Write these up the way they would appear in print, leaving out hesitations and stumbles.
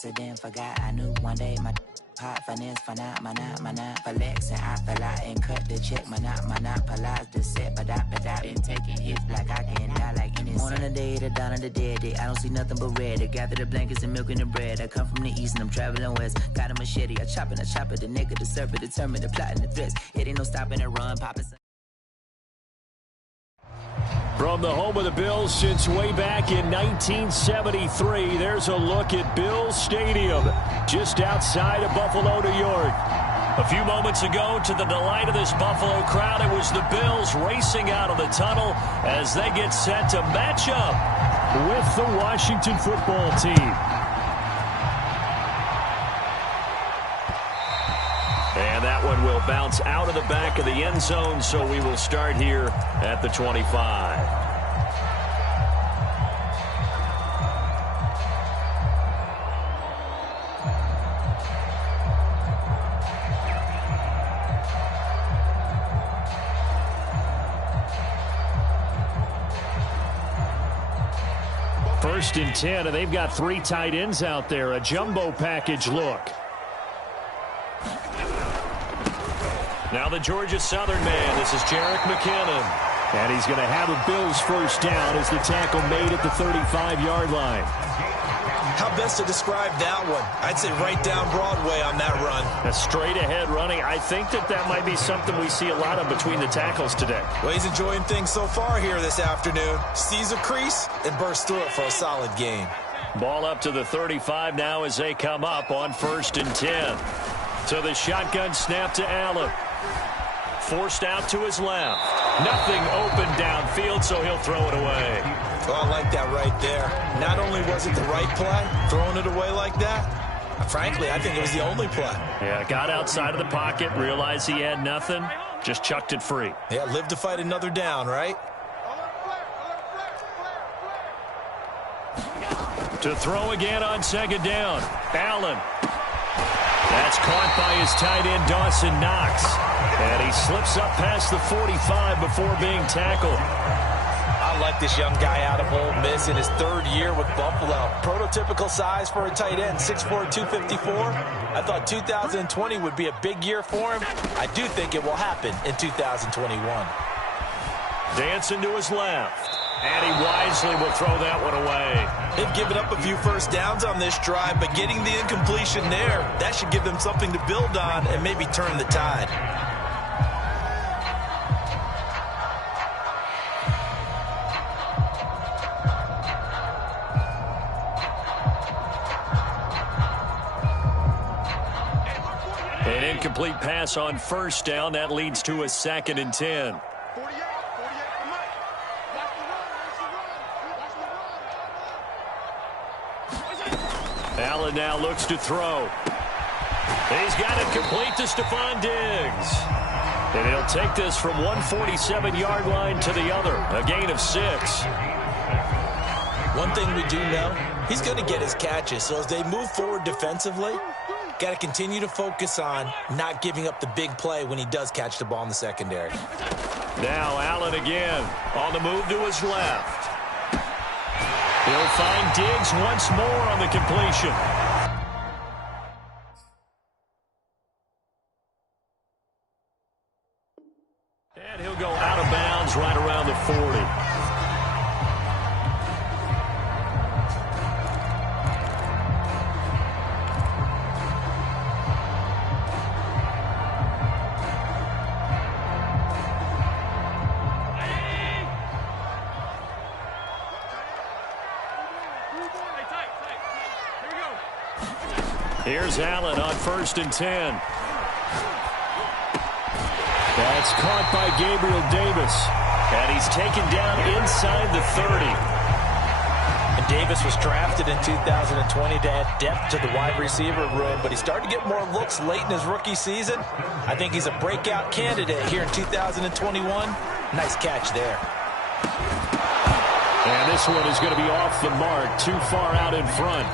accident, forgot I knew one day my hot finesse, flex, and I fell out and cut the check, monopolize the set, but I been taking hits like I can die like any morning of the day, the dawn of the dead day. I don't see nothing but red. I gather the blankets and milk and the bread. I come from the east and I'm traveling west. Got a machete, I chop it, the nigga, the serpent, determined, the plot and the threats. It ain't no stopping and run, popping. From the home of the Bills since way back in 1973, there's a look at Bills Stadium, just outside of Buffalo, New York. A few moments ago, to the delight of this Buffalo crowd, it was the Bills racing out of the tunnel as they get set to match up with the Washington football team. And that one will bounce out of the back of the end zone, so we will start here at the 25. First and 10, and they've got 3 tight ends out there. A jumbo package look. Now the Georgia Southern man. This is Jerick McKinnon. And he's going to have a Bills first down as the tackle made at the 35-yard line. How best to describe that one? I'd say right down Broadway on that run. A straight-ahead running. I think that might be something we see a lot of between the tackles today. Well, he's enjoying things so far here this afternoon. Sees a crease and bursts through it for a solid gain. Ball up to the 35 now as they come up on 1st and 10. So the shotgun snap to Allen. Forced out to his left. Nothing open downfield, so he'll throw it away. Well, I like that right there. Not only was it the right play, throwing it away like that, frankly, I think it was the only play. Yeah, got outside of the pocket, realized he had nothing, just chucked it free. Yeah, live to fight another down, right? To throw again on 2nd down. Allen. That's caught by his tight end, Dawson Knox. And he slips up past the 45 before being tackled. I like this young guy out of Ole Miss in his 3rd year with Buffalo. Prototypical size for a tight end, 6'4", 254. I thought 2020 would be a big year for him. I do think it will happen in 2021. Dancing to his left. And he wisely will throw that one away. They've given up a few first downs on this drive, but getting the incompletion there, that should give them something to build on and maybe turn the tide. An incomplete pass on 1st down. That leads to a 2nd and 10. Allen now looks to throw. He's got it complete to Stephon Diggs. And he'll take this from 147-yard line to the other. A gain of 6. One thing we do know, he's going to get his catches. So as they move forward defensively, got to continue to focus on not giving up the big play when he does catch the ball in the secondary. Now Allen again on the move to his left. He'll find Diggs once more on the completion. And he'll go out of bounds right around the 40. Here's Allen on 1st and 10. That's caught by Gabriel Davis. And he's taken down inside the 30. And Davis was drafted in 2020 to add depth to the wide receiver room, but he started to get more looks late in his rookie season. I think he's a breakout candidate here in 2021. Nice catch there. And this one is going to be off the mark, too far out in front.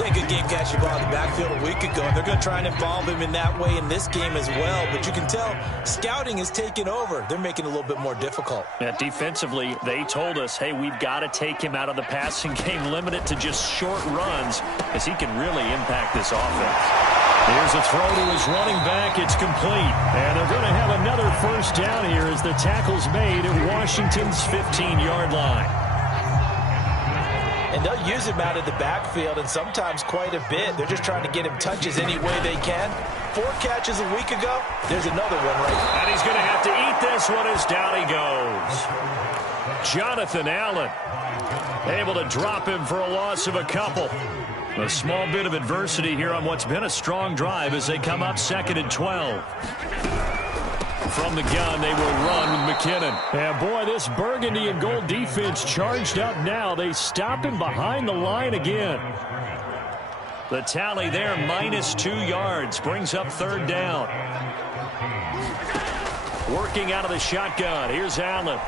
Yeah, good game catching ball in the backfield a week ago. They're going to try and involve him in that way in this game as well. But you can tell scouting is taking over. They're making it a little bit more difficult. Yeah, defensively, they told us, hey, we've got to take him out of the passing game, limit it to just short runs, as he can really impact this offense. Here's a throw to his running back. It's complete. And they're going to have another first down here as the tackle's made at Washington's 15-yard line. And they'll use him out of the backfield, and sometimes quite a bit. They're just trying to get him touches any way they can. 4 catches a week ago. There's another one right there. And he's going to have to eat this one as down he goes. Jonathan Allen able to drop him for a loss of a couple. A small bit of adversity here on what's been a strong drive as they come up 2nd and 12. From the gun, they will run with McKinnon. And boy, this burgundy and gold defense charged up now. They stop him behind the line again. The tally there, -2 yards, brings up 3rd down. Working out of the shotgun. Here's Allen.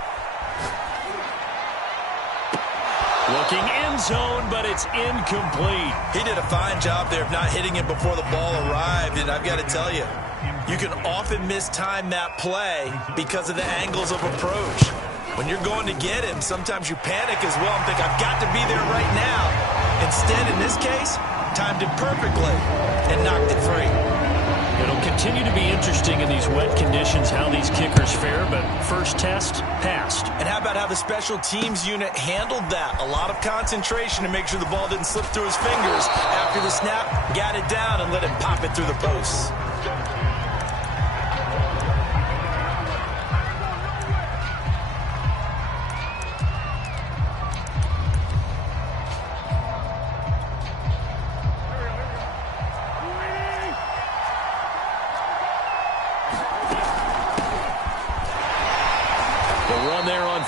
Looking end zone, but it's incomplete. He did a fine job there of not hitting it before the ball arrived, and I've got to tell you, you can often mistime that play because of the angles of approach. When you're going to get him, sometimes you panic as well and think, I've got to be there right now. Instead, in this case, timed it perfectly and knocked it free. It'll continue to be interesting in these wet conditions how these kickers fare, but first test, passed. And how about how the special teams unit handled that? A lot of concentration to make sure the ball didn't slip through his fingers. After the snap, got it down and let him pop it through the posts.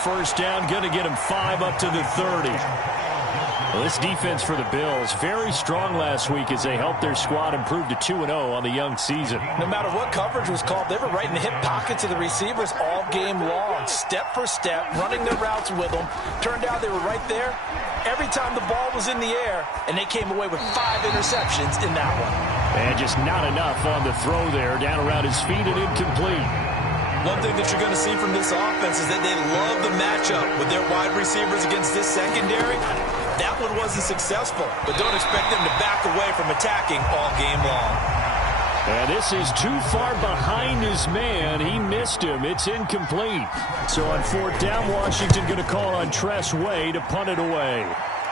First down, going to get him 5 up to the 30. Well, this defense for the Bills, very strong last week as they helped their squad improve to 2-0 on the young season. No matter what coverage was called, they were right in the hip pockets of the receivers all game long, step for step, running their routes with them. Turned out they were right there every time the ball was in the air, and they came away with 5 interceptions in that one. And just not enough on the throw there, down around his feet and incomplete. One thing that you're going to see from this offense is that they love the matchup with their wide receivers against this secondary. That one wasn't successful, but don't expect them to back away from attacking all game long. And this is too far behind his man. He missed him. It's incomplete. So on 4th down, Washington going to call on Tress Way to punt it away.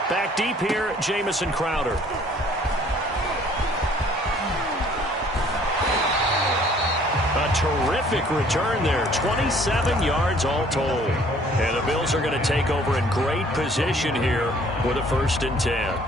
Back deep here, Jamison Crowder. A terrific return there. 27 yards all told. And the Bills are going to take over in great position here with a 1st and 10.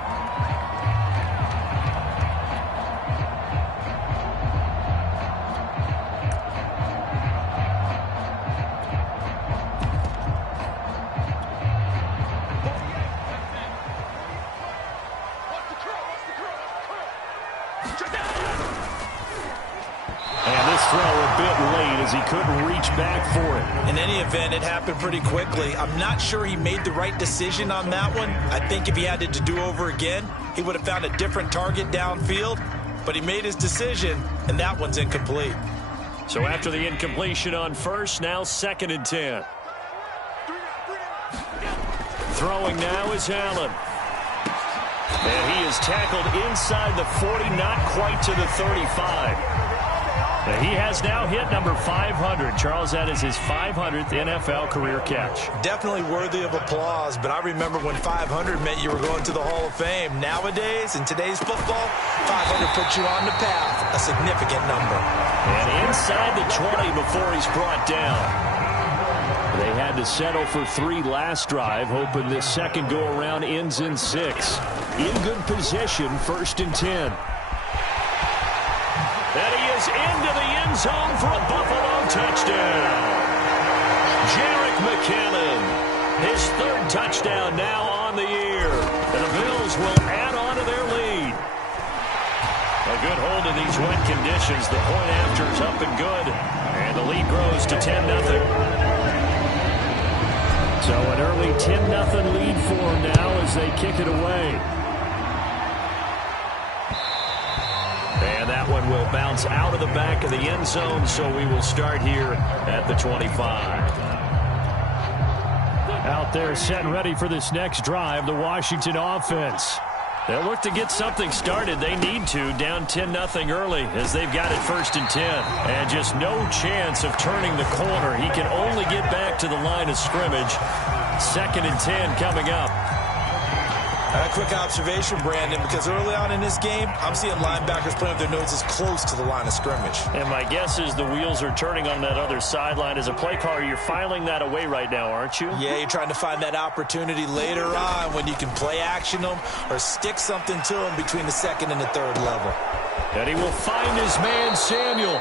Throw a bit late as he couldn't reach back for it. In any event, it happened pretty quickly. I'm not sure he made the right decision on that one. I think if he had it to do over again, he would have found a different target downfield. But he made his decision, and that one's incomplete. So after the incompletion on 1st, now 2nd and 10. Throwing now is Allen. And he is tackled inside the 40, not quite to the 35. He has now hit number 500. Charles, that is his 500th NFL career catch. Definitely worthy of applause, but I remember when 500 meant you were going to the Hall of Fame. Nowadays, in today's football, 500 puts you on the path, a significant number. And inside the 20 before he's brought down. They had to settle for 3 last drive, hoping this second go-around ends in 6. In good position, 1st and 10. And he is into the end zone for a Buffalo touchdown. Jerick McKinnon, his 3rd touchdown now on the year. And the Bills will add on to their lead. A good hold in these wet conditions. The point after is up and good. And the lead grows to 10-0. So an early 10-0 lead for them now as they kick it away. And that one will bounce out of the back of the end zone, so we will start here at the 25. Out there set and ready for this next drive, the Washington offense. They'll look to get something started. They need to, down 10-0 early as they've got it 1st and 10. And just no chance of turning the corner. He can only get back to the line of scrimmage. 2nd and 10 coming up. A quick observation, Brandon, because early on in this game, I'm seeing linebackers playing with their noses close to the line of scrimmage. And my guess is the wheels are turning on that other sideline. As a play caller, you're filing that away right now, aren't you? Yeah, you're trying to find that opportunity later on when you can play action them or stick something to them between the 2nd and the 3rd level. And he will find his man, Samuel.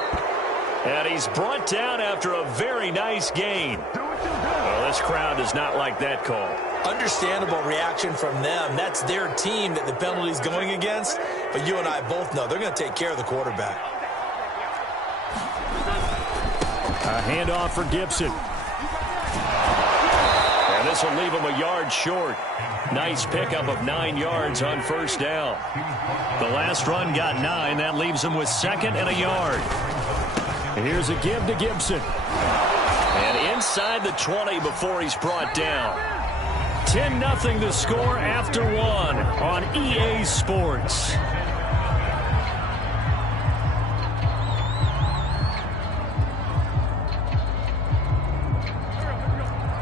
And he's brought down after a very nice gain. Well, this crowd does not like that call. Understandable reaction from them. That's their team that the penalty's going against. But you and I both know they're going to take care of the quarterback. A handoff for Gibson. And this will leave him a yard short. Nice pickup of 9 yards on 1st down. The last run got 9. That leaves him with 2nd and a yard. Here's a give to Gibson. And inside the 20 before he's brought down. 10-0 the score after 1 on EA Sports.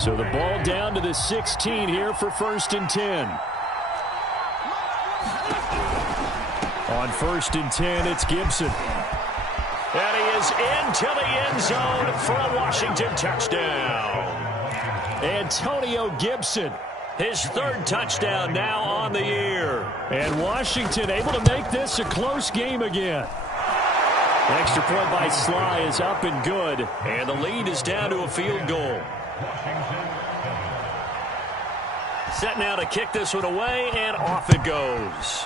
So the ball down to the 16 here for 1st and 10. On 1st and 10, it's Gibson. And he is into the end zone for a Washington touchdown. Antonio Gibson, his 3rd touchdown now on the year. And Washington able to make this a close game again. Extra point by Sly is up and good. And the lead is down to a field goal. Set now to kick this one away, and off it goes.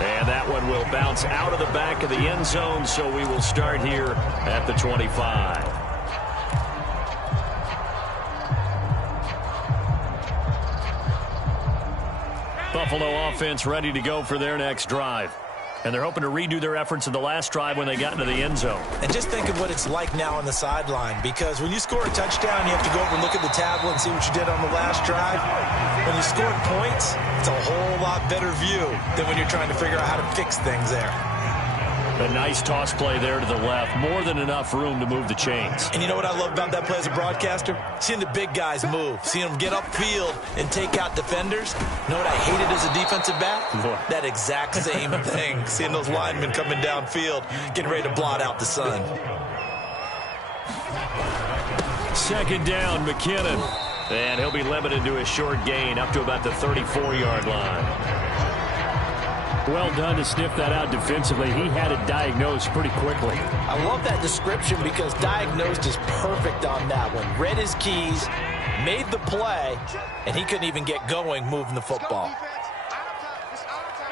And that one will bounce out of the back of the end zone, so we will start here at the 25. Buffalo offense ready to go for their next drive. And they're hoping to redo their efforts in the last drive when they got into the end zone. And just think of what it's like now on the sideline, because when you score a touchdown, you have to go over and look at the tablet and see what you did on the last drive. When you scored points, it's a whole lot better view than when you're trying to figure out how to fix things there. A nice toss play there to the left. More than enough room to move the chains. And you know what I love about that play as a broadcaster? Seeing the big guys move. Seeing them get upfield and take out defenders. You know what I hated as a defensive back? What? That exact same thing. Seeing those linemen coming downfield, getting ready to blot out the sun. 2nd down, McKinnon. And he'll be limited to a short gain up to about the 34-yard line. Well done to sniff that out defensively. He had it diagnosed pretty quickly. I love that description because diagnosed is perfect on that one. Read his keys, made the play, and he couldn't even get going moving the football.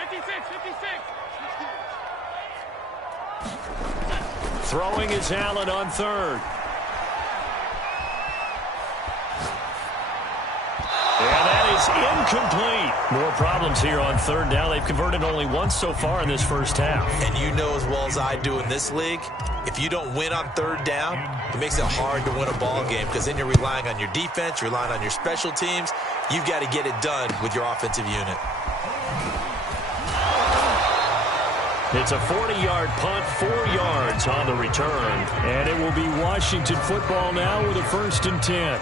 56. Throwing is Allen on 3rd. And that is incomplete. More problems here on 3rd down. They've converted only once so far in this first half. And you know as well as I do in this league, if you don't win on 3rd down, it makes it hard to win a ball game because then you're relying on your defense, you're relying on your special teams. You've got to get it done with your offensive unit. It's a 40-yard punt, 4 yards on the return. And it will be Washington football now with a 1st and 10.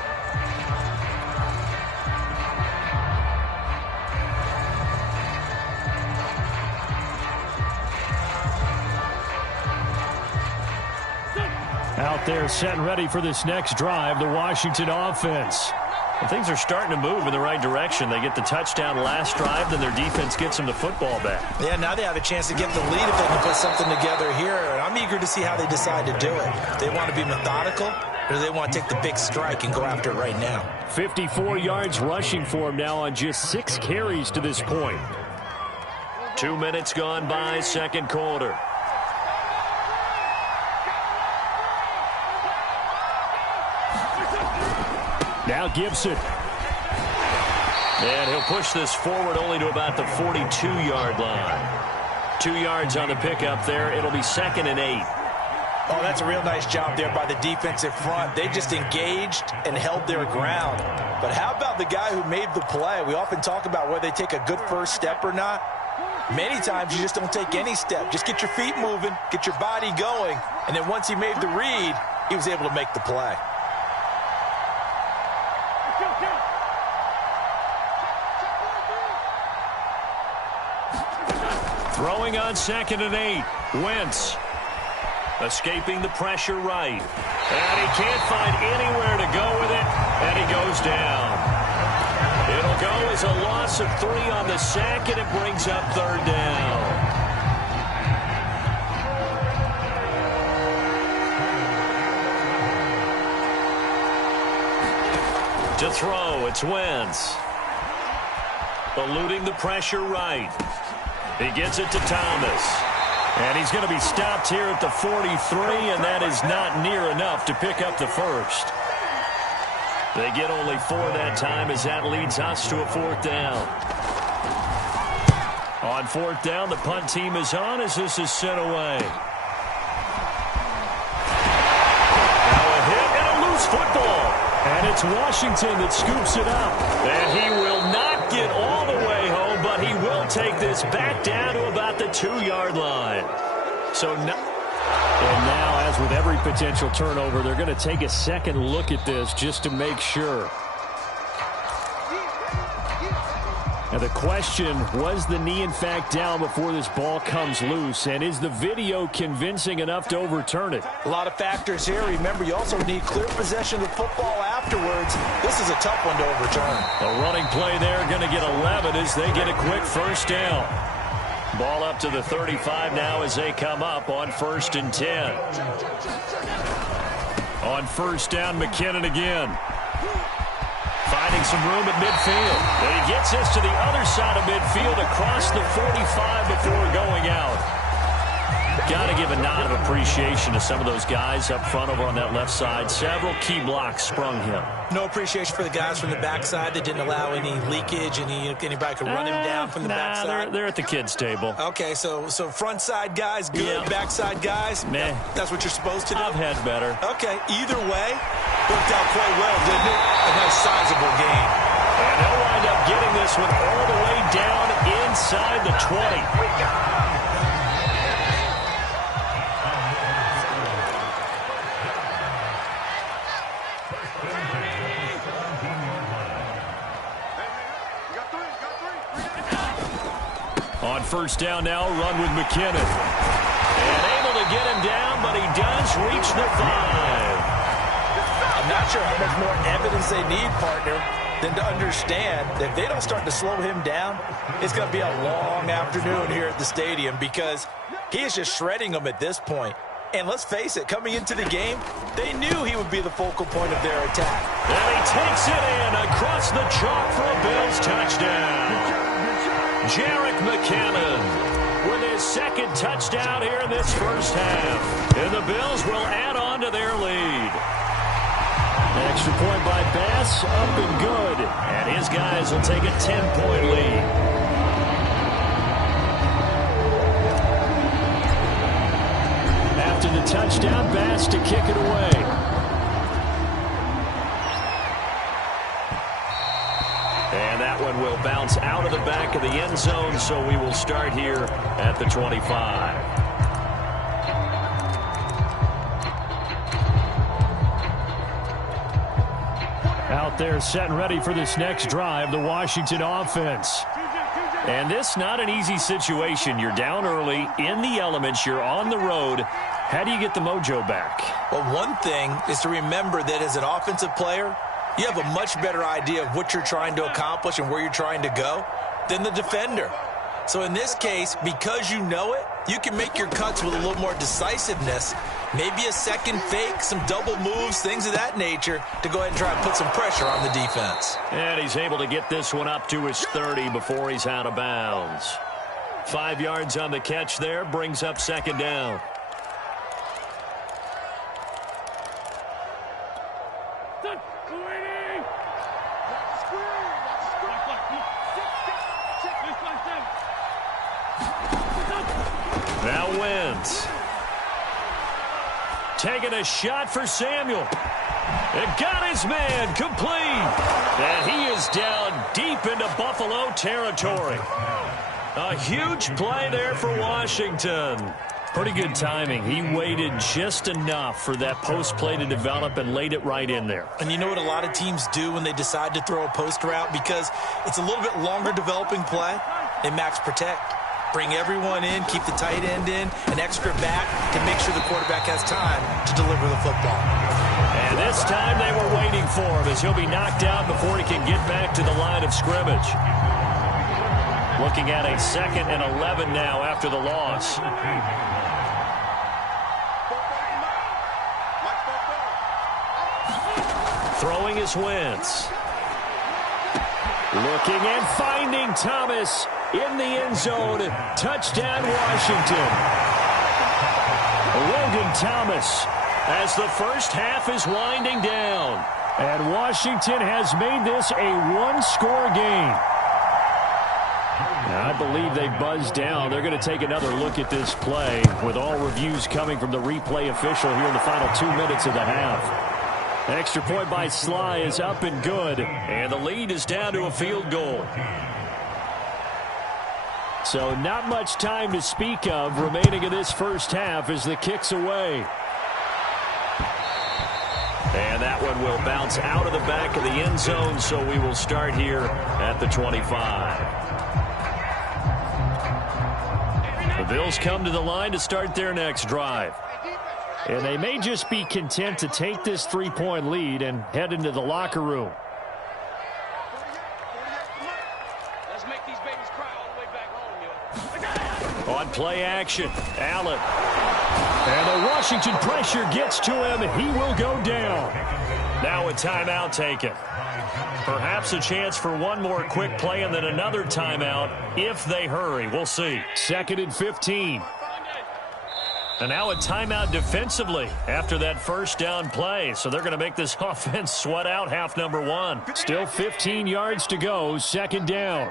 Out there set and ready for this next drive, the Washington offense. And things are starting to move in the right direction. They get the touchdown last drive, then their defense gets them the football back. Yeah, now they have a chance to get the lead if they can put something together here. And I'm eager to see how they decide to do it. They want to be methodical, or do they want to take the big strike and go after it right now? 54 yards rushing for him now on just 6 carries to this point. 2 minutes gone by, 2nd quarter. Now Gibson. And he'll push this forward only to about the 42-yard line. 2 yards on the pickup there. It'll be 2nd and 8. Oh, that's a real nice job there by the defensive front. They just engaged and held their ground. But how about the guy who made the play? We often talk about whether they take a good first step or not. Many times you just don't take any step. Just get your feet moving, get your body going, and then once he made the read, he was able to make the play. Throwing on 2nd and 8. Wentz escaping the pressure right. And he can't find anywhere to go with it, and he goes down. It'll go as a loss of 3 on the sack, and it brings up 3rd down. To throw, it's Wentz. Eluding the pressure right. He gets it to Thomas. And he's going to be stopped here at the 43, and that is not near enough to pick up the first. They get only 4 that time as that leads us to a 4th down. On 4th down, the punt team is on as this is sent away. Now a hit and a loose football. And it's Washington that scoops it up. And he will not get all the way home, but he will take this back down to about the 2-yard line. So now, and now, as with every potential turnover, they're going to take a second look at this just to make sure. Now the question, was the knee in fact down before this ball comes loose? And is the video convincing enough to overturn it? A lot of factors here. Remember, you also need clear possession of the football afterwards. This is a tough one to overturn. A running play there, going to get 11 as they get a quick 1st down. Ball up to the 35 now as they come up on 1st and 10. On 1st down, McKinnon again. Finding some room at midfield. And he gets us to the other side of midfield across the 45 before going out. Got to give a nod of appreciation to some of those guys up front over on that left side. Several key blocks sprung him. No appreciation for the guys from the backside that didn't allow any leakage. Anybody could run him down from the backside. They're at the kids' table. Okay, so front side guys good, yeah. Backside guys, meh. That's what you're supposed to do? I've had better. Okay, either way, worked out quite well, didn't it? A nice sizable gain. And they'll wind up getting this one all the way down inside the 20. On 1st down now, run with McKinnon. And able to get him down, but he does reach the 5. I'm not sure how much more evidence they need, partner, than to understand that if they don't start to slow him down, it's going to be a long afternoon here at the stadium because he is just shredding them at this point. And let's face it, coming into the game, they knew he would be the focal point of their attack. And he takes it in across the chalk for a Bills touchdown. Jerick McKinnon with his 2nd touchdown here in this 1st half. And the Bills will add on to their lead. Extra point by Bass, up and good. And his guys will take a 10-point lead. After the touchdown, Bass to kick it away. And that one will bounce out of the back of the end zone, so we will start here at the 25. Out there set and ready for this next drive, the Washington offense. And this not an easy situation. You're down early, in the elements, you're on the road. How do you get the mojo back? Well, one thing is to remember that as an offensive player, you have a much better idea of what you're trying to accomplish and where you're trying to go than the defender. So in this case, because you know it, you can make your cuts with a little more decisiveness, maybe a second fake, some double moves, things of that nature to go ahead and try and put some pressure on the defense. And he's able to get this one up to his 30 before he's out of bounds. 5 yards on the catch there, brings up 2nd down. Now wins. Taking a shot for Samuel. It got his man complete. And he is down deep into Buffalo territory. A huge play there for Washington. Pretty good timing. He waited just enough for that post play to develop and laid it right in there. And you know what a lot of teams do when they decide to throw a post route? Because it's a little bit longer developing play. They max protect. Bring everyone in, keep the tight end in, an extra back to make sure the quarterback has time to deliver the football. And this time they were waiting for him as he'll be knocked out before he can get back to the line of scrimmage. Looking at a 2nd and 11 now after the loss. Throwing his Wentz. Looking and finding Thomas in the end zone. Touchdown, Washington. Logan Thomas as the first half is winding down. And Washington has made this a one-score game. Now, I believe they buzzed down. They're going to take another look at this play with all reviews coming from the replay official here in the final 2 minutes of the half. Extra point by Sly is up and good, and the lead is down to a field goal. So not much time to speak of remaining in this first half as the kick's away. And that one will bounce out of the back of the end zone, so we will start here at the 25. The Bills come to the line to start their next drive. And they may just be content to take this 3-point lead and head into the locker room. Let's make these babies cry all the way back home, On play action, Allen. And the Washington pressure gets to him. He will go down. Now a timeout taken. Perhaps a chance for one more quick play and then another timeout if they hurry. We'll see. 2nd and 15. And now a timeout defensively after that first down play. So they're going to make this offense sweat out half number 1. Still 15 yards to go, 2nd down.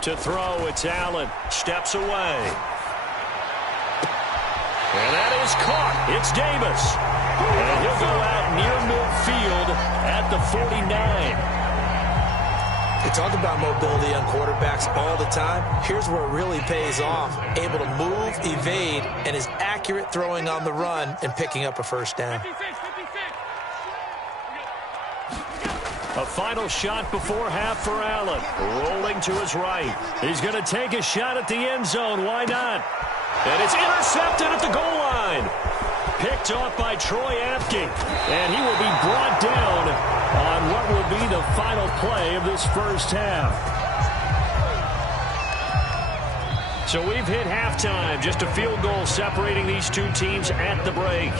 To throw, it's Allen. Steps away. And that is caught. It's Davis. And he'll go out near midfield at the 49. We talk about mobility on quarterbacks all the time. Here's where it really pays off. Able to move, evade, and is accurate throwing on the run and picking up a first down. A final shot before half for Allen. Rolling to his right. He's going to take a shot at the end zone. Why not? And it's intercepted at the goal line. Picked off by Troy Apke. And he will be brought down on what will be the final play of this first half. So we've hit halftime. Just a field goal separating these two teams at the break.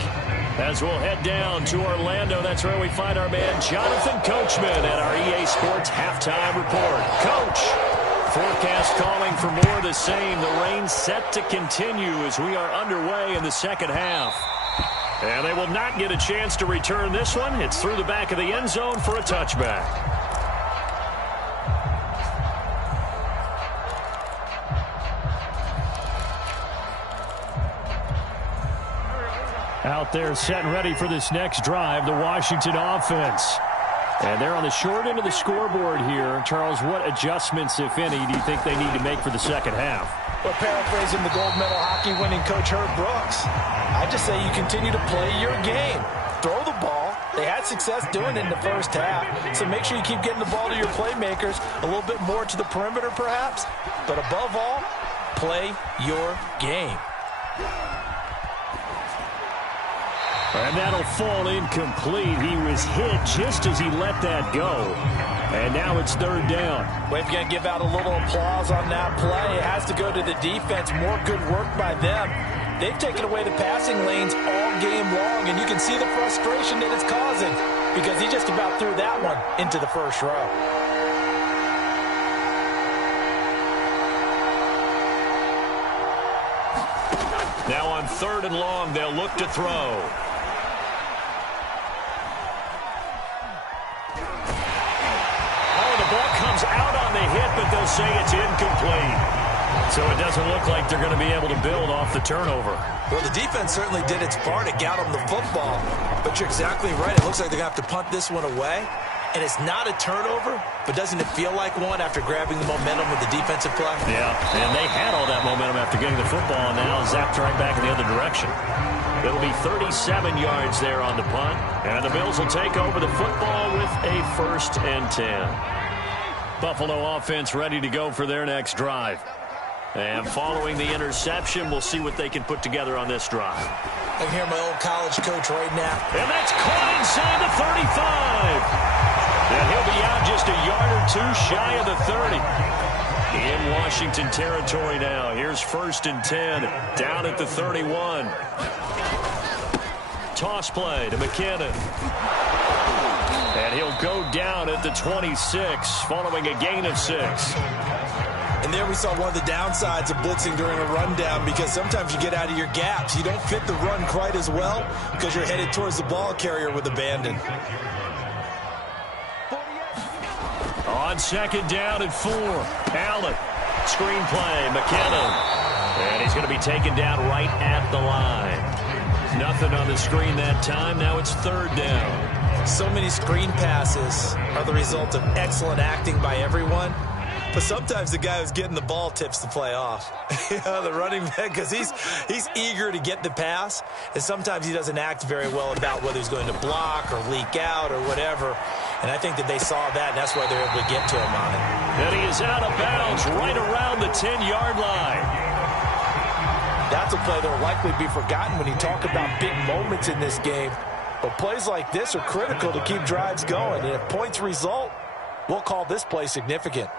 As we'll head down to Orlando, that's where we find our man Jonathan Coachman at our EA Sports Halftime Report. Coach, forecast calling for more of the same. The rain set to continue as we are underway in the second half. And they will not get a chance to return this one. It's through the back of the end zone for a touchback. Out there set and ready for this next drive, the Washington offense. And they're on the short end of the scoreboard here. Charles, what adjustments, if any, do you think they need to make for the second half? Well, paraphrasing the gold medal hockey winning coach Herb Brooks, I just say you continue to play your game. Throw the ball. They had success doing it in the first half, so make sure you keep getting the ball to your playmakers, a little bit more to the perimeter perhaps, but above all, play your game. And that'll fall incomplete. He was hit just as he let that go. And now it's third down. We're going to give out a little applause on that play. It has to go to the defense. More good work by them. They've taken away the passing lanes all game long, and you can see the frustration that it's causing because he just about threw that one into the first row. Now on 3rd and long, they'll look to throw. will say it's incomplete. So it doesn't look like they're going to be able to build off the turnover. Well, the defense certainly did its part to get them the football. But you're exactly right. It looks like they're going to have to punt this one away. And it's not a turnover, but doesn't it feel like one after grabbing the momentum with the defensive play? Yeah, and they had all that momentum after getting the football, and now zapped right back in the other direction. It'll be 37 yards there on the punt, and the Bills will take over the football with a 1st and 10. Buffalo offense ready to go for their next drive. And following the interception, we'll see what they can put together on this drive. I can hear my old college coach right now. And that's caught inside the 35. And he'll be out just a yard or two shy of the 30. In Washington territory now. Here's 1st and 10 down at the 31. Toss play to McKinnon. And he'll go down at the 26 following a gain of 6. And there we saw one of the downsides of blitzing during a rundown, because sometimes you get out of your gaps. You don't fit the run quite as well because you're headed towards the ball carrier with abandon. On 2nd down and 4. Allen. Screen play. McKinnon. And he's going to be taken down right at the line. Nothing on the screen that time. Now it's 3rd down. So many screen passes are the result of excellent acting by everyone. But sometimes the guy who's getting the ball tips the play off. The running back, because he's eager to get the pass, and sometimes he doesn't act very well about whether he's going to block or leak out or whatever. And I think that they saw that, and that's why they're able to get to him on it. And he is out of bounds right around the 10-yard line. That's a play that will likely be forgotten when you talk about big moments in this game. But plays like this are critical to keep drives going. And if points result, we'll call this play significant.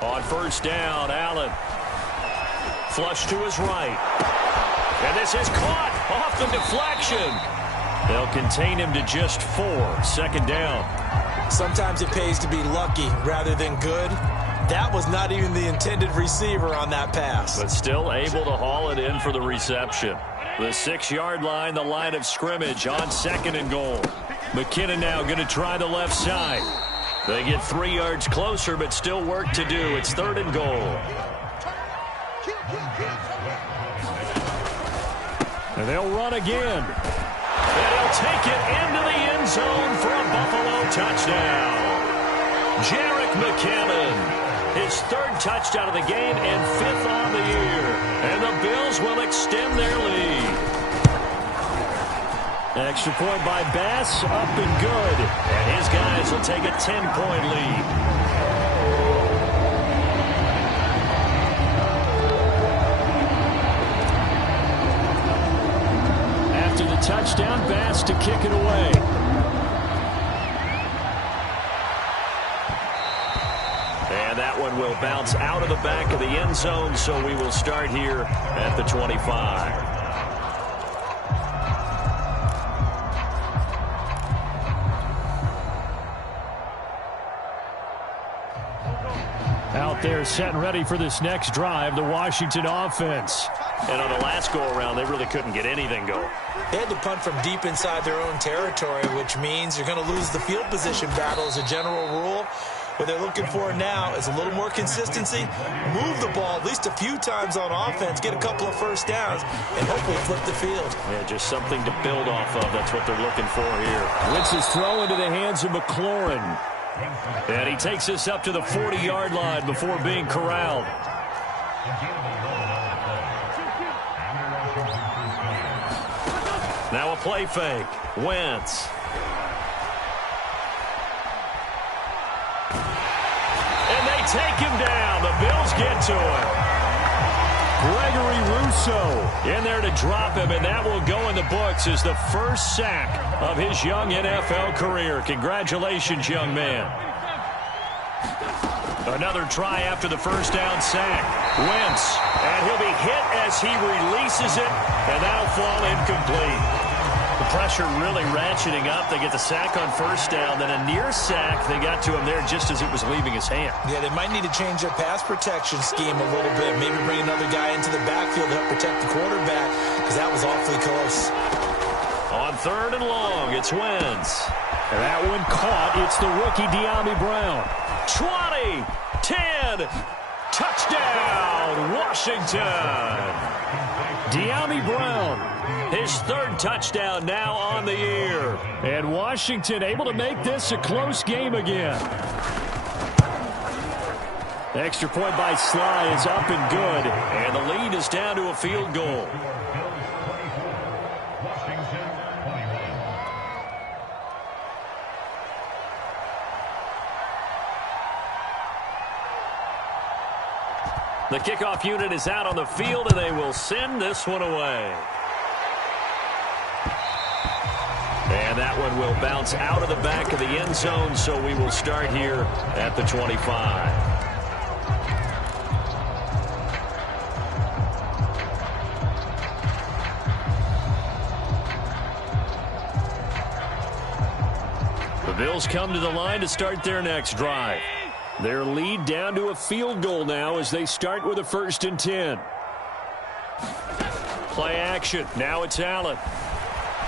On 1st down, Allen. Flush to his right. And this is caught off the deflection. They'll contain him to just 4. 2nd down. Sometimes it pays to be lucky rather than good. That was not even the intended receiver on that pass. But still able to haul it in for the reception. The 6-yard line, the line of scrimmage on 2nd and goal. McKinnon now going to try the left side. They get 3 yards closer, but still work to do. It's 3rd and goal. And they'll run again. And he'll take it into the end zone for a Buffalo touchdown. Jerick McKinnon, his 3rd touchdown of the game and 5th on the year. And the Bills will extend their lead. Extra point by Bass, up and good. And his guys will take a 10-point lead. After the touchdown, Bass to kick it away. And that one will bounce out of the back of the end zone, so we will start here at the 25. Out there set and ready for this next drive, the Washington offense. And on the last go-around, they really couldn't get anything going. They had to punt from deep inside their own territory, which means you're going to lose the field position battle as a general rule. What they're looking for now is a little more consistency, move the ball at least a few times on offense, get a couple of 1st downs, and hopefully flip the field. Yeah, just something to build off of. That's what they're looking for here. Wentz's throw into the hands of McLaurin. And he takes this up to the 40-yard line before being corralled. Now a play fake. Wentz. And they take him down. The Bills get to him. Gregory Rousseau in there to drop him, and that will go in the books as the 1st sack of his young NFL career. Congratulations, young man. Another try after the 1st down sack. Wentz, and he'll be hit as he releases it, and that'll fall incomplete. The pressure really ratcheting up. They get the sack on 1st down, then a near sack. They got to him there just as it was leaving his hand. Yeah, they might need to change their pass protection scheme a little bit. Maybe bring another guy into the backfield to help protect the quarterback, because that was awfully close. On 3rd and long, it's Wentz. And that one caught. It's the rookie De'Ami Brown. 20, 10, touchdown, Washington. De'Ami Brown, his 3rd touchdown now on the year. And Washington able to make this a close game again. The extra point by Sly is up and good. And the lead is down to a field goal. The kickoff unit is out on the field, and they will send this one away. And that one will bounce out of the back of the end zone, so we will start here at the 25. The Bills come to the line to start their next drive. Their lead down to a field goal now as they start with a 1st and 10. Play action. Now it's Allen.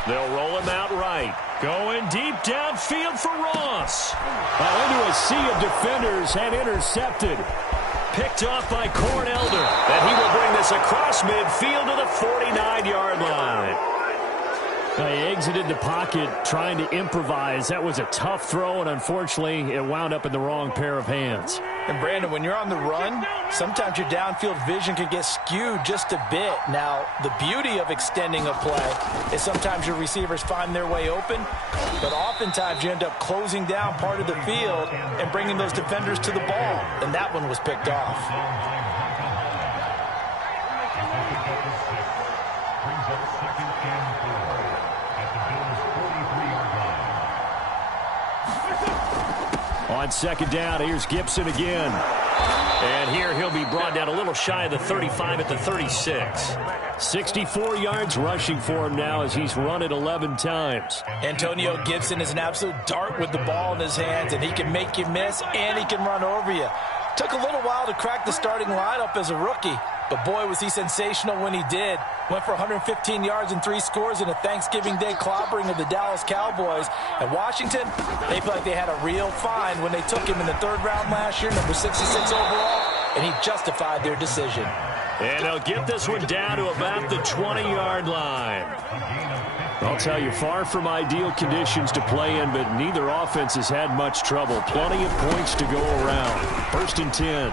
They'll roll him out right. Going deep downfield for Ross. Into a sea of defenders and intercepted. Picked off by Corn Elder. And he will bring this across midfield to the 49-yard line. He exited the pocket trying to improvise. That was a tough throw, and unfortunately, it wound up in the wrong pair of hands. And Brandon, when you're on the run, sometimes your downfield vision can get skewed just a bit. Now, the beauty of extending a play is sometimes your receivers find their way open, but oftentimes you end up closing down part of the field and bringing those defenders to the ball, and that one was picked off. On 2nd down, here's Gibson again. And here he'll be brought down a little shy of the 35 at the 36. 64 yards rushing for him now as he's run it 11 times. Antonio Gibson is an absolute dart with the ball in his hands, and he can make you miss and he can run over you. Took a little while to crack the starting lineup as a rookie, but boy, was he sensational when he did. Went for 115 yards and 3 scores in a Thanksgiving Day clobbering of the Dallas Cowboys. And Washington, they feel like they had a real find when they took him in the 3rd round last year, number 66 overall, and he justified their decision. And they'll get this one down to about the 20-yard line. I'll tell you, far from ideal conditions to play in, but neither offense has had much trouble. Plenty of points to go around. 1st and 10.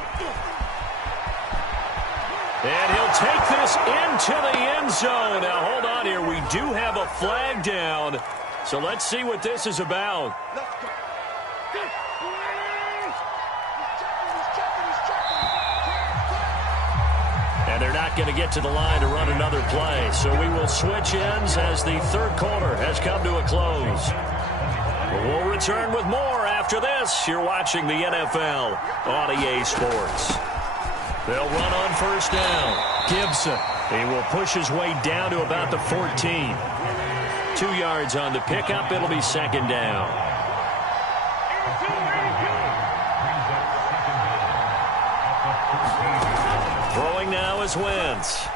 And he'll take this into the end zone. Now, hold on here. We do have a flag down. So let's see what this is about. And they're not going to get to the line to run another play. So we will switch ends as the 3rd quarter has come to a close. We'll return with more after this. You're watching the NFL on EA Sports. They'll run on 1st down. Gibson. He will push his way down to about the 14. 2 yards on the pickup. It'll be 2nd down. Throwing now is Wentz.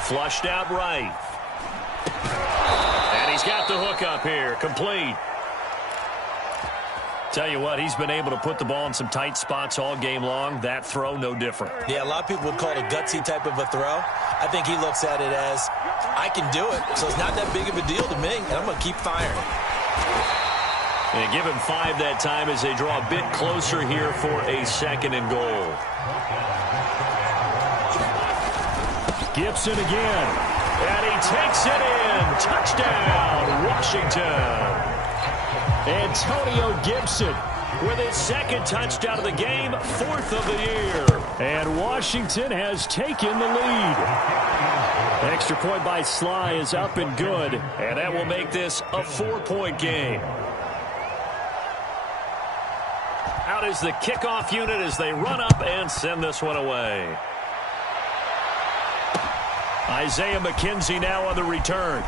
Flushed out right. And he's got the hook up here. Complete. Tell you what, he's been able to put the ball in some tight spots all game long. That throw, no different. Yeah, a lot of people would call it a gutsy type of a throw. I think he looks at it as, I can do it, so it's not that big of a deal to me, and I'm going to keep firing. And give him 5 that time as they draw a bit closer here for a 2nd and goal. Gibson again. And he takes it in. Touchdown, Washington. Antonio Gibson with his 2nd touchdown of the game, 4th of the year. And Washington has taken the lead. Extra point by Sly is up and good, and that will make this a 4-point game. Out is the kickoff unit as they run up and send this one away. Isaiah McKenzie now on the return.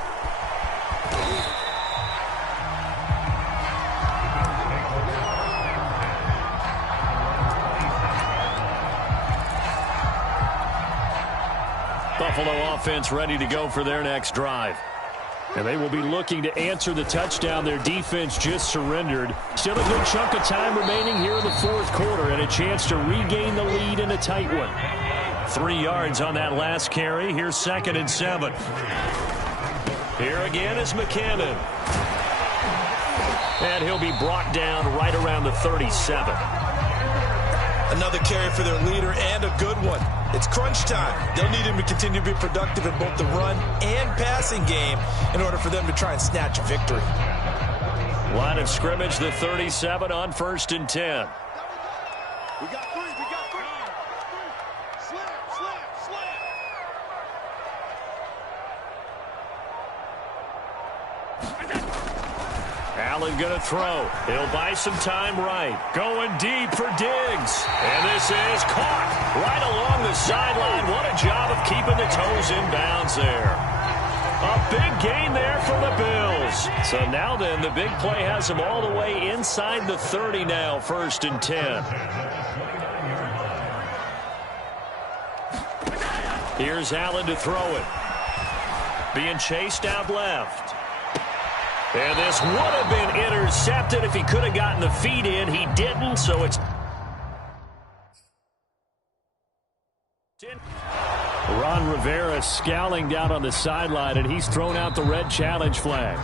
Buffalo offense ready to go for their next drive. And they will be looking to answer the touchdown their defense just surrendered. Still a good chunk of time remaining here in the fourth quarter and a chance to regain the lead in a tight one. 3 yards on that last carry. Here's 2nd and 7. Here again is McKinnon. And he'll be brought down right around the 37. Another carry for their leader and a good one. It's crunch time. They'll need him to continue to be productive in both the run and passing game in order for them to try and snatch a victory. Line of scrimmage, the 37 on 1st and 10. We got three. Slam. Allen going to throw. He'll buy some time right. Going deep for Diggs. And this is caught right along the sideline. What a job of keeping the toes in bounds there. A big gain there for the Bills. So now then, the big play has them all the way inside the 30 now, 1st and 10. Here's Allen to throw it. Being chased out left. And this would have been intercepted if he could have gotten the feet in. He didn't, so it's... Ron Rivera scowling down on the sideline, and he's thrown out the red challenge flag.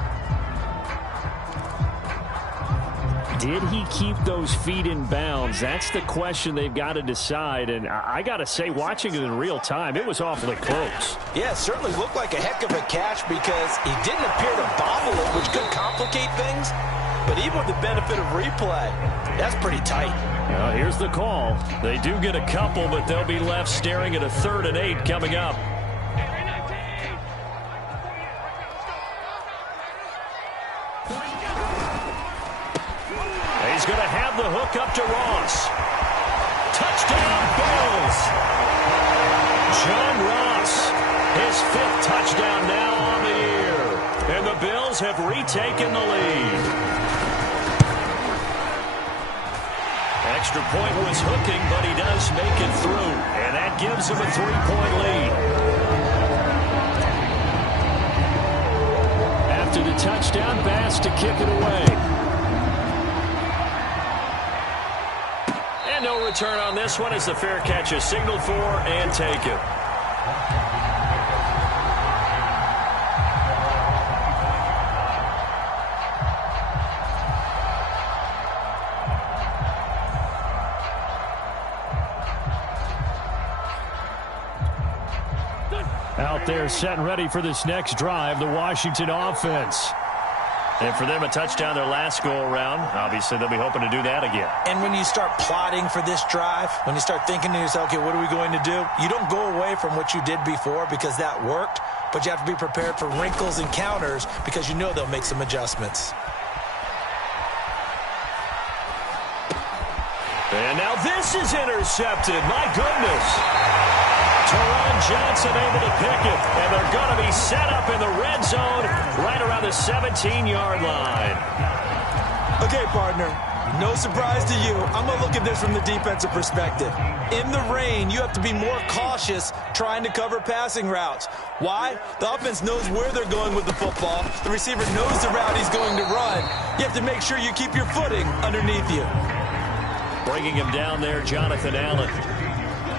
Did he keep those feet in bounds? That's the question they've got to decide. And I got to say, watching it in real time, it was awfully close. Yeah, it certainly looked like a heck of a catch because he didn't appear to bobble it, which could complicate things. But even with the benefit of replay, that's pretty tight. Well, here's the call. They do get a couple, but they'll be left staring at a 3rd and 8 coming up. He's going to have the hook up to Ross. Touchdown, Bills. John Ross, his 5th touchdown now on the year. And the Bills have retaken the lead. Extra point was hooking, but he does make it through. And that gives him a 3-point lead. After the touchdown, Bass to kick it away. And no return on this one as the fair catch is signaled for and taken. Out there set and ready for this next drive, the Washington offense. And for them, a touchdown their last go-around. Obviously, they'll be hoping to do that again. And when you start plotting for this drive, when you start thinking to yourself, okay, what are we going to do? You don't go away from what you did before because that worked, but you have to be prepared for wrinkles and counters because you know they'll make some adjustments. And now this is intercepted. My goodness. Teron Johnson able to pick it, and they're going to be set up in the red zone right around the 17-yard line. Okay, partner, no surprise to you. I'm going to look at this from the defensive perspective. In the rain, you have to be more cautious trying to cover passing routes. Why? The offense knows where they're going with the football. The receiver knows the route he's going to run. You have to make sure you keep your footing underneath you. Bringing him down there, Jonathan Allen.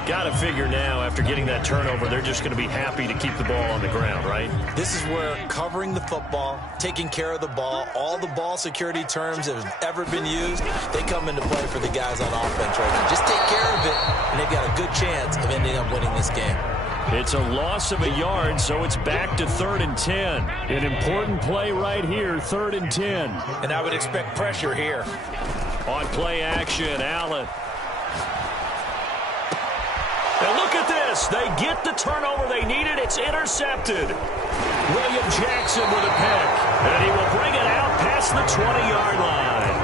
Got to figure now, after getting that turnover, they're just going to be happy to keep the ball on the ground, right? This is where covering the football, taking care of the ball, all the ball security terms that have ever been used, they come into play for the guys on offense right now. Just take care of it, and they've got a good chance of ending up winning this game. It's a loss of a yard, so it's back to 3rd and 10. An important play right here, 3rd and 10. And I would expect pressure here. On play action, Allen. And look at this. They get the turnover they needed. It's intercepted. William Jackson with a pick. And he will bring it out past the 20-yard line.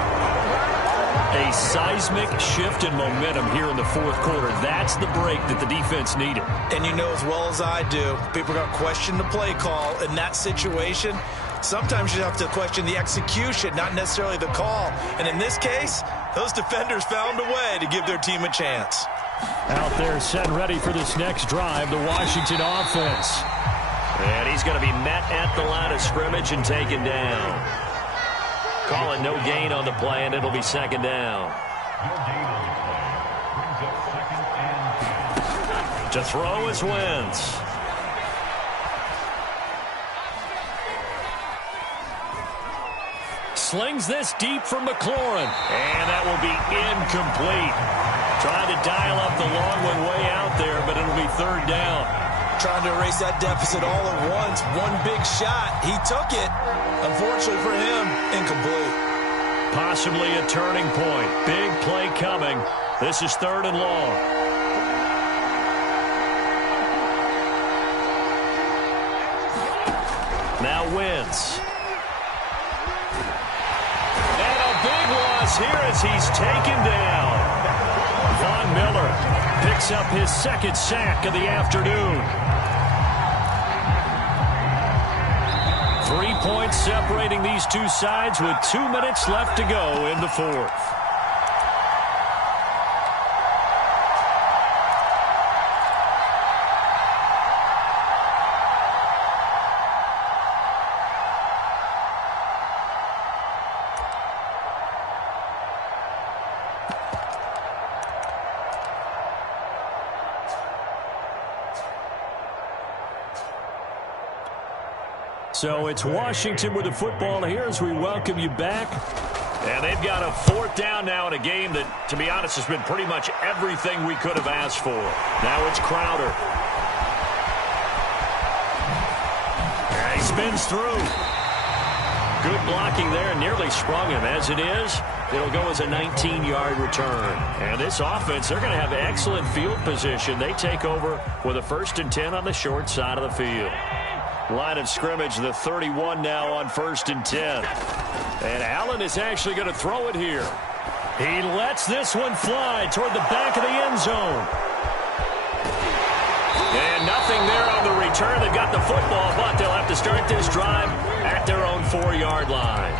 A seismic shift in momentum here in the fourth quarter. That's the break that the defense needed. And you know as well as I do, people are going to question the play call in that situation. Sometimes you have to question the execution, not necessarily the call. And in this case, those defenders found a way to give their team a chance. Out there set and ready for this next drive, the Washington offense. And he's going to be met at the line of scrimmage and taken down. Calling no gain on the play, and it'll be second down. To throw is Wentz. Slings this deep from McLaurin. And that will be incomplete. Trying to dial up the long one way out there, but it'll be third down. Trying to erase that deficit all at once. One big shot. He took it. Unfortunately for him, incomplete. Possibly a turning point. Big play coming. This is third and long. Now Wentz. And a big loss here as he's taken down. Von Miller picks up his second sack of the afternoon. 3 points separating these two sides with 2 minutes left to go in the fourth. So it's Washington with the football here as we welcome you back. And they've got a fourth down now in a game that, to be honest, has been pretty much everything we could have asked for. Now it's Crowder. And he spins through. Good blocking there, nearly sprung him. As it is, it'll go as a 19-yard return. And this offense, they're going to have excellent field position. They take over with a 1st and 10 on the short side of the field. Line of scrimmage, the 31 now on 1st and 10. And Allen is actually going to throw it here. He lets this one fly toward the back of the end zone. And nothing there on the return. They've got the football, but they'll have to start this drive at their own 4-yard line.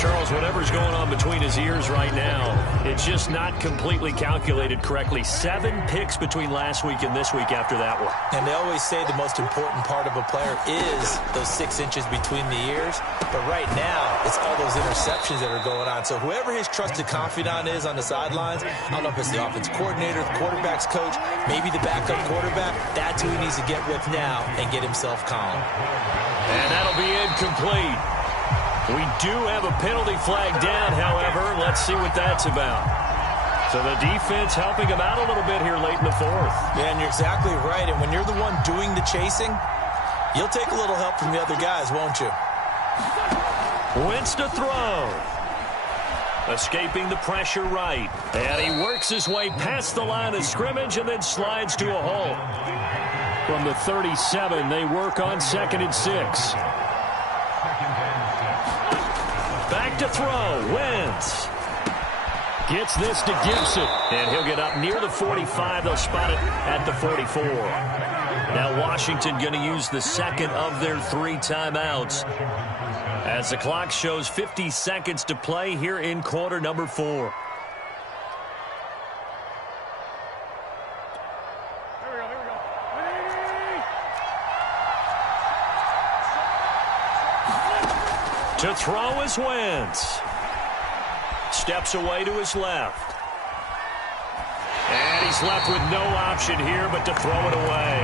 Charles, whatever's going on between his ears right now, it's just not completely calculated correctly. 7 picks between last week and this week after that one. And they always say the most important part of a player is those 6 inches between the ears. But right now, it's all those interceptions that are going on. So whoever his trusted confidant is on the sidelines, I don't know if it's the offense coordinator, the quarterback's coach, maybe the backup quarterback, that's who he needs to get with now and get himself calm. And that'll be incomplete. We do have a penalty flag down, however. Let's see what that's about. So the defense helping him out a little bit here late in the fourth. Yeah, and you're exactly right. And when you're the one doing the chasing, you'll take a little help from the other guys, won't you? Wentz to throw. Escaping the pressure right. And he works his way past the line of scrimmage and then slides to a halt. From the 37, they work on 2nd and 6. Back to throw. Wentz gets this to Gibson. And he'll get up near the 45. They'll spot it at the 44. Now Washington going to use the second of their 3 timeouts as the clock shows 50 seconds to play here in quarter number 4. To throw is Wentz. Steps away to his left. And he's left with no option here but to throw it away.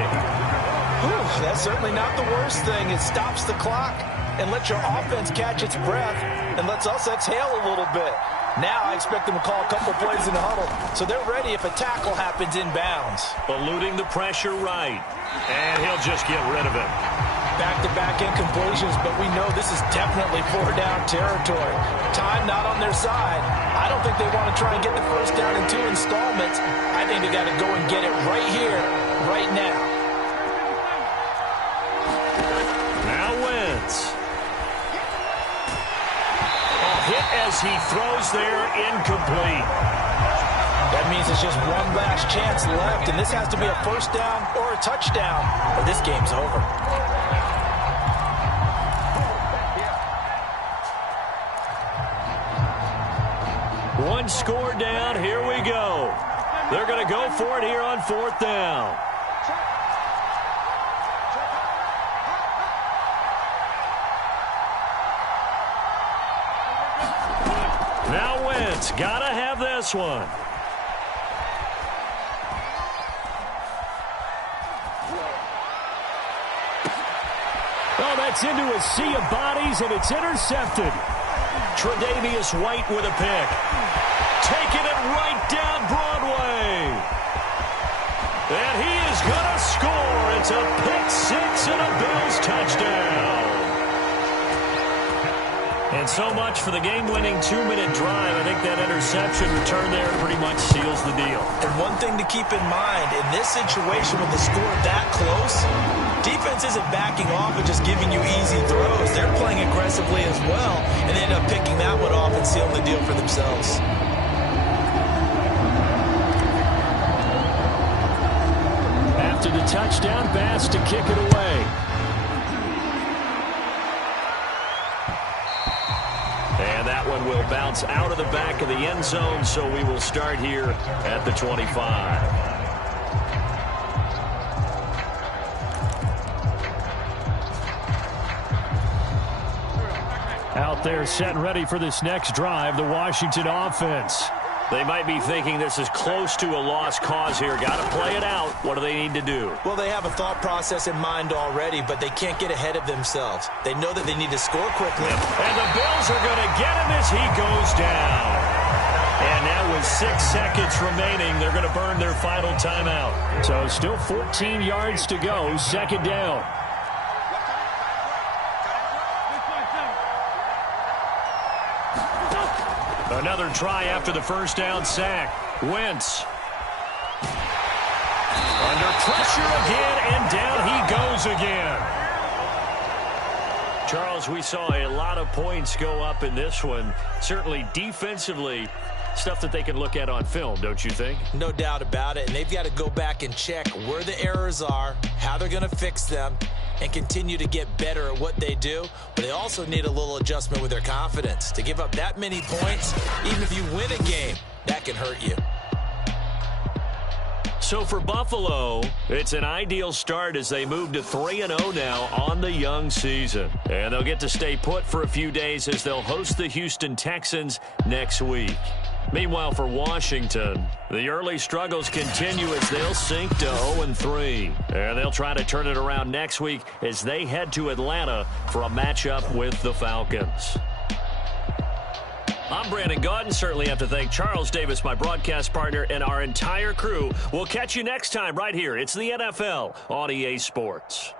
Whew, that's certainly not the worst thing. It stops the clock and lets your offense catch its breath and lets us exhale a little bit. Now I expect them to call a couple plays in the huddle, so they're ready if a tackle happens inbounds. Eluding the pressure right. And he'll just get rid of it. Back-to-back incompletions, but we know this is definitely 4-down territory. Time not on their side. I don't think they want to try and get the first down in 2 installments. I think they got to go and get it right here, right now. Now Wentz. A hit as he throws there, incomplete. That means it's just one last chance left, and this has to be a first down or a touchdown, or this game's over. One score down. Here we go. They're going to go for it here on 4th down. Wentz gotta have this one. Oh, that's into a sea of bodies, and it's intercepted. Tre'Davious White with a pick. Taking it right down Broadway. And he is going to score. It's a pick six and a Bills touchdown. And so much for the game-winning 2-minute drive. I think that interception return there pretty much seals the deal. And one thing to keep in mind, in this situation with the score that close, defense isn't backing off and just giving you easy throws. They're playing aggressively as well, and they end up picking that one off and sealing the deal for themselves. After the touchdown, Bass to kick it away. And that one will bounce out of the back of the end zone, so we will start here at the 25. Out there set and ready for this next drive, the Washington offense. They might be thinking this is close to a lost cause here. Got to play it out. What do they need to do? Well, they have a thought process in mind already, but they can't get ahead of themselves. They know that they need to score quickly. And the Bills are going to get him as he goes down. And now with 6 seconds remaining, they're going to burn their final timeout. So still 14 yards to go, second down. Another try after the first down sack. Wentz. Under pressure again, and down he goes again. Charles, we saw a lot of points go up in this one. Certainly defensively, stuff that they can look at on film, don't you think? No doubt about it, and they've got to go back and check where the errors are, how they're going to fix them, and continue to get better at what they do. But they also need a little adjustment with their confidence. To give up that many points, even if you win a game, that can hurt you. So for Buffalo, it's an ideal start as they move to 3-0 now on the young season. And they'll get to stay put for a few days as they'll host the Houston Texans next week. Meanwhile, for Washington, the early struggles continue as they'll sink to 0-3. And they'll try to turn it around next week as they head to Atlanta for a matchup with the Falcons. I'm Brandon Gaudin. Certainly have to thank Charles Davis, my broadcast partner, and our entire crew. We'll catch you next time right here. It's the NFL on EA Sports.